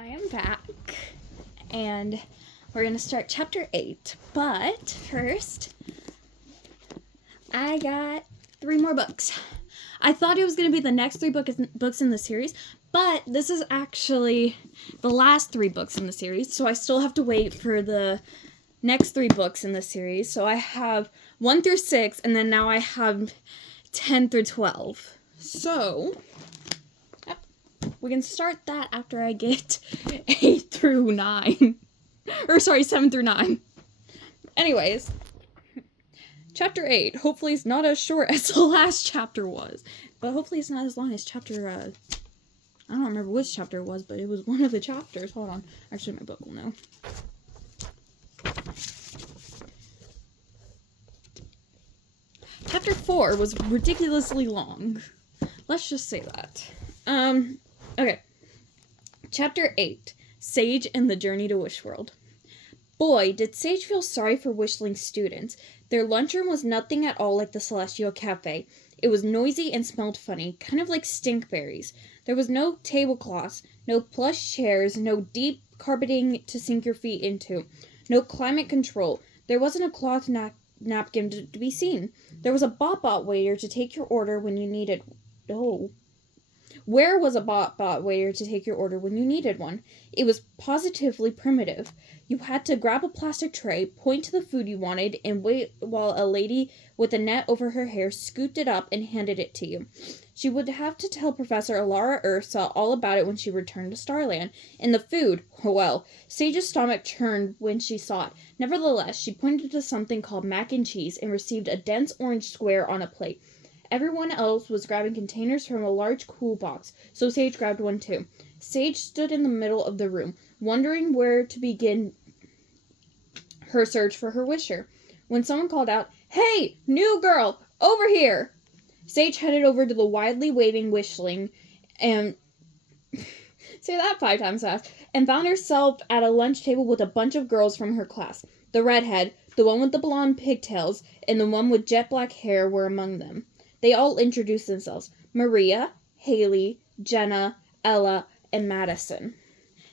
I am back, and we're going to start chapter 8, but first, I got 3 more books. I thought it was going to be the next 3 books in the series, but this is actually the last 3 books in the series, so I still have to wait for the next 3 books in the series. So I have 1 through 6, and then now I have 10 through 12. So we can start that after I get 8 through 9. Or sorry, 7 through 9. Anyways, chapter 8 hopefully is not as short as the last chapter was. But hopefully it's not as long as chapter, I don't remember which chapter it was, but it was one of the chapters. Hold on. Actually, my book will know. Chapter 4 was ridiculously long. Let's just say that. Okay. Chapter 8. Sage and the Journey to Wishworld. Boy, did Sage feel sorry for Wishling's students. Their lunchroom was nothing at all like the Celestial Cafe. It was noisy and smelled funny, kind of like stinkberries. There was no tablecloths, no plush chairs, no deep carpeting to sink your feet into, no climate control. There wasn't a cloth napkin to be seen. There was a bot waiter to take your order when you needed... Oh. Where was a bot waiter to take your order when you needed one? It was positively primitive. You had to grab a plastic tray, point to the food you wanted, and wait while a lady with a net over her hair scooped it up and handed it to you. She would have to tell Professor Alara Ursa all about it when she returned to Starland. And the food, well, Sage's stomach churned when she saw it. Nevertheless, she pointed to something called mac and cheese and received a dense orange square on a plate. Everyone else was grabbing containers from a large cool box, so Sage grabbed one too. Sage stood in the middle of the room, wondering where to begin her search for her wisher, when someone called out, "Hey, new girl, over here!" Sage headed over to the widely waving Wishling and say that 5 times fast, and found herself at a lunch table with a bunch of girls from her class. The redhead, the one with the blonde pigtails, and the one with jet black hair were among them. They all introduced themselves. Maria, Haley, Jenna, Ella, and Madison.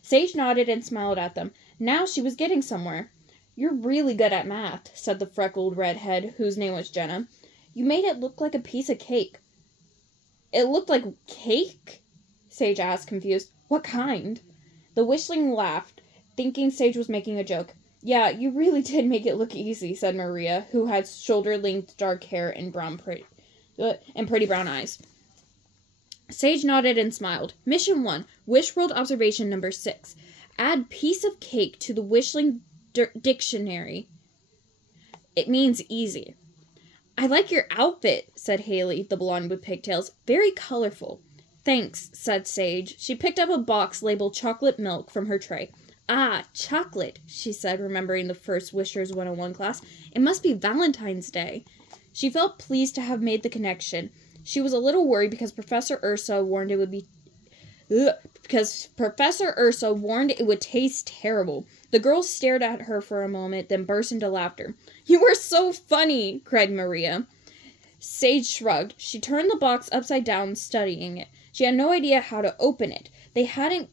Sage nodded and smiled at them. Now she was getting somewhere. "You're really good at math," said the freckled redhead, whose name was Jenna. "You made it look like a piece of cake." "It looked like cake?" Sage asked, confused. "What kind?" The Wishling laughed, thinking Sage was making a joke. "Yeah, you really did make it look easy," said Maria, who had shoulder-length dark hair and pretty brown eyes. Sage nodded and smiled. Mission 1, Wishworld Observation Number 6. Add piece of cake to the Wishling dictionary. It means easy. "I like your outfit," said Haley, the blonde with pigtails. "Very colorful." "Thanks," said Sage. She picked up a box labeled chocolate milk from her tray. "Ah, chocolate," she said, remembering the first Wishers 101 class. "It must be Valentine's Day." She felt pleased to have made the connection. She was a little worried because Professor Ursa warned it would taste terrible. The girls stared at her for a moment, then burst into laughter. "You were so funny," cried Maria. Sage shrugged. She turned the box upside down, studying it. She had no idea how to open it. They hadn't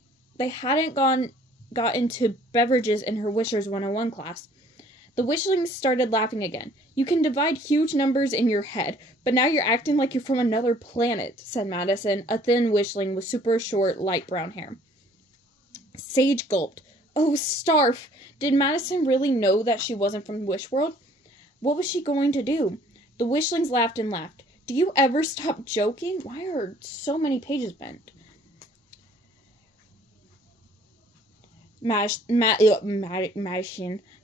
got into beverages in her Wishers 101 class. The Wishlings started laughing again. "You can divide huge numbers in your head, but now you're acting like you're from another planet," said Madison, a thin Wishling with super short, light brown hair. Sage gulped. Oh, Starf! Did Madison really know that she wasn't from Wishworld? What was she going to do? The Wishlings laughed and laughed. "Do you ever stop joking? Why are so many pages bent?"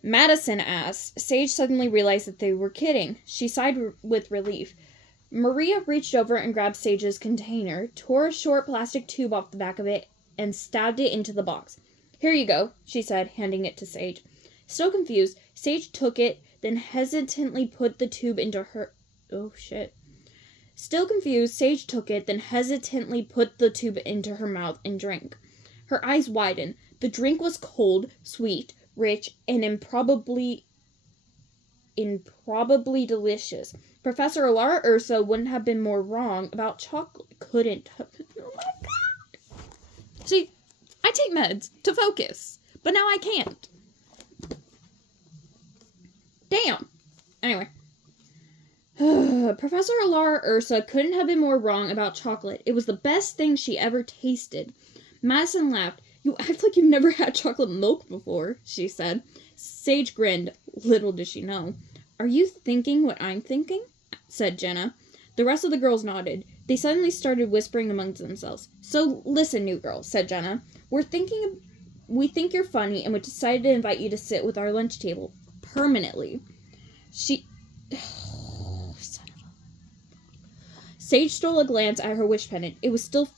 Madison asked. Sage suddenly realized that they were kidding. She sighed with relief. Maria reached over and grabbed Sage's container, tore a short plastic tube off the back of it, and stabbed it into the box. "Here you go," she said, handing it to Sage. Still confused, Sage took it, then hesitantly put the tube into her... Oh, shit. Still confused, Sage took it, then hesitantly put the tube into her mouth and drank. Her eyes widened. The drink was cold, sweet, rich, and improbably delicious. Professor Alara Ursa wouldn't have been more wrong about chocolate. Couldn't. Oh my god! See, I I take meds to focus, but now I can't. Damn. Anyway. Professor Alara Ursa couldn't have been more wrong about chocolate. It was the best thing she ever tasted. Madison laughed. You act like you've never had chocolate milk before, she said. Sage grinned. Little did she know. Are you thinking what I'm thinking? Said Jenna. The rest of the girls nodded. They suddenly started whispering amongst themselves. So listen, new girl, said Jenna. We think you're funny and we decided to invite you to sit with our lunch table. Permanently. Sage stole a glance at her wish pendant. It was still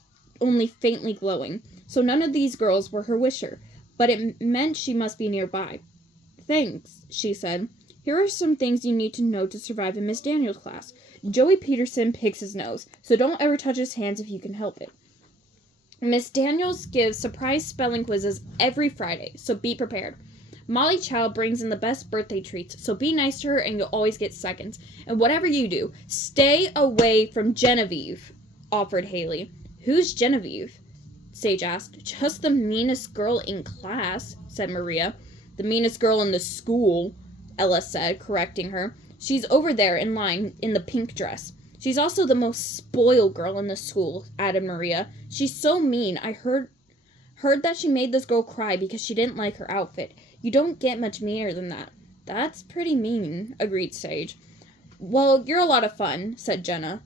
only faintly glowing, so none of these girls were her wisher, but it meant she must be nearby. Thanks, she said. Here are some things you need to know to survive in Miss Daniels' class. Joey Peterson picks his nose, so don't ever touch his hands if you can help it. Miss Daniels gives surprise spelling quizzes every Friday, so be prepared. Molly Chow brings in the best birthday treats, so be nice to her and you'll always get seconds. And whatever you do, stay away from Genevieve, offered Haley. Who's Genevieve? Sage asked. Just the meanest girl in class, said Maria. The meanest girl in the school, Ella said, correcting her. She's over there in line in the pink dress. She's also the most spoiled girl in the school, added Maria. She's so mean. I heard that she made this girl cry because she didn't like her outfit. You don't get much meaner than that. That's pretty mean, agreed Sage. Well, you're a lot of fun, said Jenna.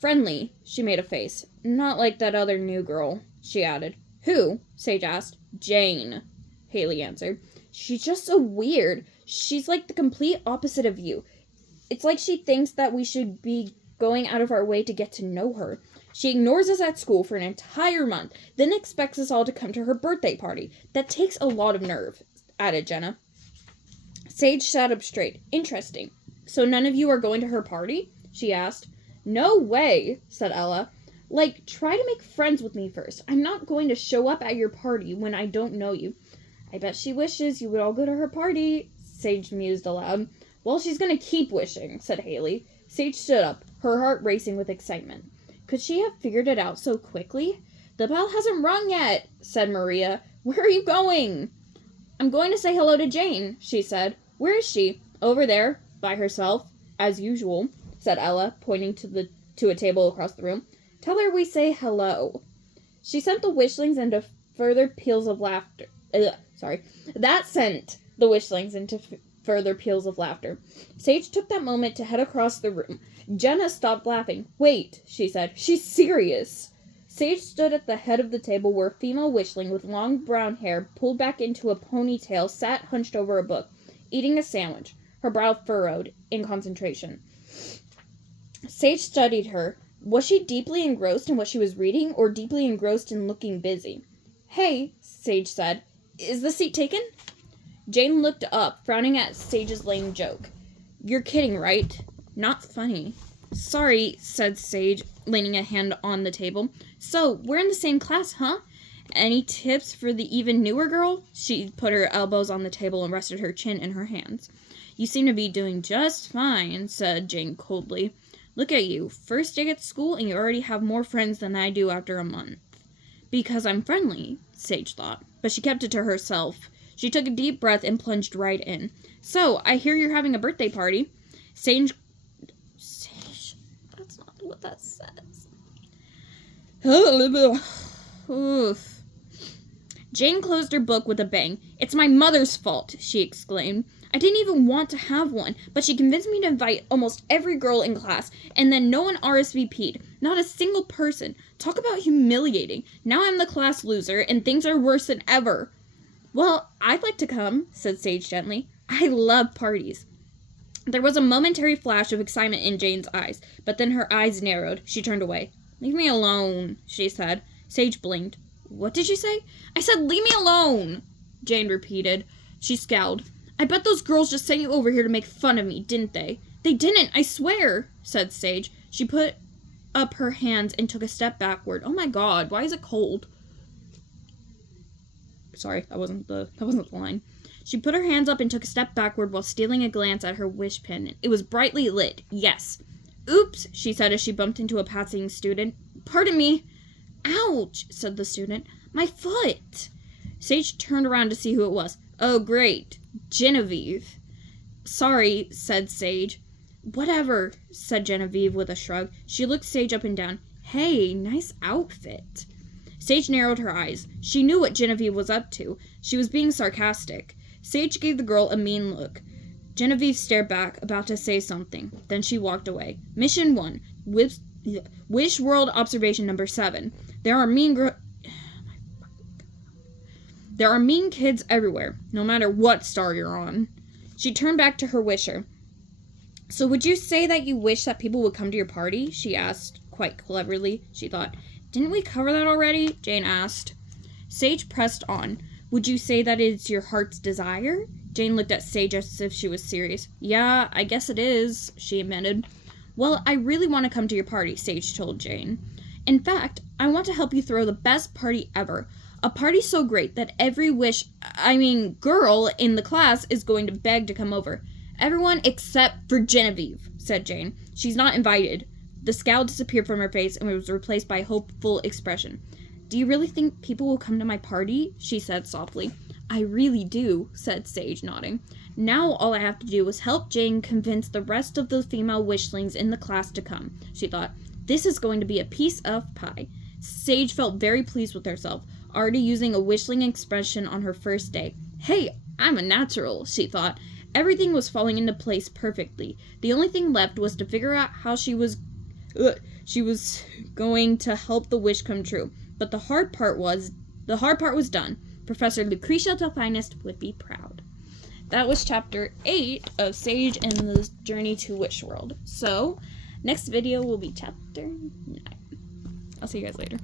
Friendly, she made a face. Not like that other new girl, she added. Who? Sage asked. Jane, Haley answered. She's just so weird. She's like the complete opposite of you. It's like she thinks that we should be going out of our way to get to know her. She ignores us at school for an entire month, then expects us all to come to her birthday party. That takes a lot of nerve, added Jenna. Sage sat up straight. Interesting. So none of you are going to her party? She asked. No way, said Ella. Like, try to make friends with me first. I'm not going to show up at your party when I don't know you. I bet she wishes you would all go to her party, Sage mused aloud. Well, she's gonna keep wishing, said Haley. Sage stood up, her heart racing with excitement. Could she have figured it out so quickly? The bell hasn't rung yet, said Maria. Where are you going? I'm going to say hello to Jane, she said. Where is she? Over there, by herself, as usual, said Ella, pointing to a table across the room. Tell her we say hello. She sent the wishlings into further peals of laughter. That sent the wishlings into further peals of laughter. Sage took that moment to head across the room. Jenna stopped laughing. Wait, she said. She's serious. Sage stood at the head of the table where a female wishling with long brown hair pulled back into a ponytail sat hunched over a book, eating a sandwich, her brow furrowed in concentration. Sage studied her. Was she deeply engrossed in what she was reading, or deeply engrossed in looking busy? Hey, Sage said. Is the seat taken? Jane looked up, frowning at Sage's lame joke. You're kidding, right? Not funny. Sorry, said Sage, leaning a hand on the table. So, we're in the same class, huh? Any tips for the even newer girl? She put her elbows on the table and rested her chin in her hands. You seem to be doing just fine, said Jane coldly. Look at you. First day at school and you already have more friends than I do after a month. Because I'm friendly, Sage thought. But she kept it to herself. She took a deep breath and plunged right in. So, I hear you're having a birthday party. Sage, that's not what that says. Oof. Jane closed her book with a bang. It's my mother's fault, she exclaimed. I didn't even want to have one, but she convinced me to invite almost every girl in class, and then no one RSVP'd. Not a single person. Talk about humiliating. Now I'm the class loser, and things are worse than ever. Well, I'd like to come, said Sage gently. I love parties. There was a momentary flash of excitement in Jane's eyes, but then her eyes narrowed. She turned away. Leave me alone, she said. Sage blinked. What did you say? I said leave me alone, Jane repeated. She scowled. I bet those girls just sent you over here to make fun of me, didn't they? They didn't, I swear, said Sage. She put up her hands and took a step backward. Oh my god, why is it cold? Sorry, that wasn't the line. She put her hands up and took a step backward while stealing a glance at her wish pendant. It was brightly lit, yes. Oops, she said as she bumped into a passing student. Pardon me. Ouch, said the student. My foot! Sage turned around to see who it was. Oh, great. Genevieve. Sorry, said Sage. Whatever, said Genevieve with a shrug. She looked Sage up and down. Hey, nice outfit. Sage narrowed her eyes. She knew what Genevieve was up to. She was being sarcastic. Sage gave the girl a mean look. Genevieve stared back, about to say something. Then she walked away. Mission 1. Wishworld Observation Number 7. There are mean kids everywhere, no matter what star you're on. She turned back to her wisher. So would you say that you wish that people would come to your party? She asked, quite cleverly, she thought. Didn't we cover that already? Jane asked. Sage pressed on. Would you say that it's your heart's desire? Jane looked at Sage as if she was serious. Yeah, I guess it is, she admitted. Well, I really want to come to your party, Sage told Jane. In fact, I want to help you throw the best party ever. A party so great that every girl in the class is going to beg to come over. Everyone except for Genevieve, said Jane. She's not invited. The scowl disappeared from her face and was replaced by a hopeful expression. Do you really think people will come to my party? She said softly. I really do, said Sage, nodding. Now all I have to do is help Jane convince the rest of the female wishlings in the class to come, she thought. This is going to be a piece of pie. Sage felt very pleased with herself, already using a wishling expression on her first day. Hey, I'm a natural, she thought. Everything was falling into place perfectly. The only thing left was to figure out how she was going to help the wish come true. But the hard part was done. Professor Lucretia Delphinus would be proud. That was chapter 8 of Sage and the Journey to Wishworld. So, next video will be chapter 9. I'll see you guys later.